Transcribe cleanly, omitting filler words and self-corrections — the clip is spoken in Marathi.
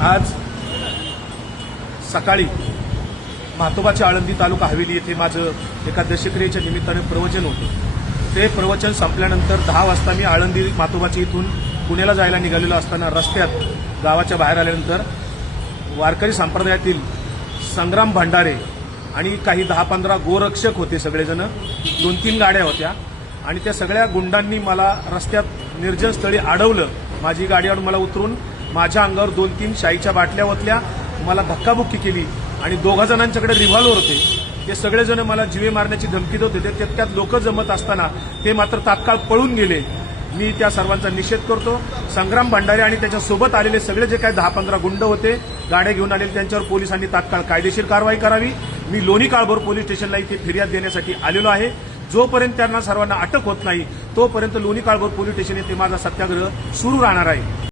आज सकाळी म्हातोबाची आळंदी तालुका हवेली येथे माझं एका दशक्रियेच्या निमित्ताने प्रवचन होतं। ते प्रवचन संपल्यानंतर 10 वाजता मी आळंदी म्हातोबाची इथून पुण्याला जायला निघालेलो असताना रस्त्यात गावाच्या बाहेर आल्यानंतर वारकरी संप्रदायातील संग्राम भंडारे आणि काही 10-15 गोरक्षक होते, सगळेजण 2-3 गाड्या होत्या आणि त्या सगळ्या गुंडांनी मला रस्त्यात निर्जन स्थळी अडवलं। माझी गाडीवर मला उतरून माझ्या अंगावर 2-3 शाईच्या बाटल्या ओतल्या, मला धक्काबुक्की केली आणि 2 जणांच्याकडे रिव्हॉल्वर होते। ते सगळेजण मला जीवे मारण्याची धमकी देत होते। त्यात लोक जमत असताना ते मात्र तात्काळ पळून गेले। मी त्या सर्वांचा निषेध करतो। संग्राम भंडारे आणि त्याच्यासोबत आलेले सगळे जे काही 10-15 गुंड होते, गाड्या घेऊन आलेले, त्यांच्यावर पोलिसांनी तात्काळ कायदेशीर कारवाई करावी। मी लोणी काळभोर पोलीस स्टेशनला इथे फिर्याद देण्यासाठी आलेलो आहे। जोपर्यंत त्यांना सर्वांना अटक होत नाही तोपर्यंत लोणी काळभोर पोलीस स्टेशन येथे माझा सत्याग्रह सुरू राहणार आहे।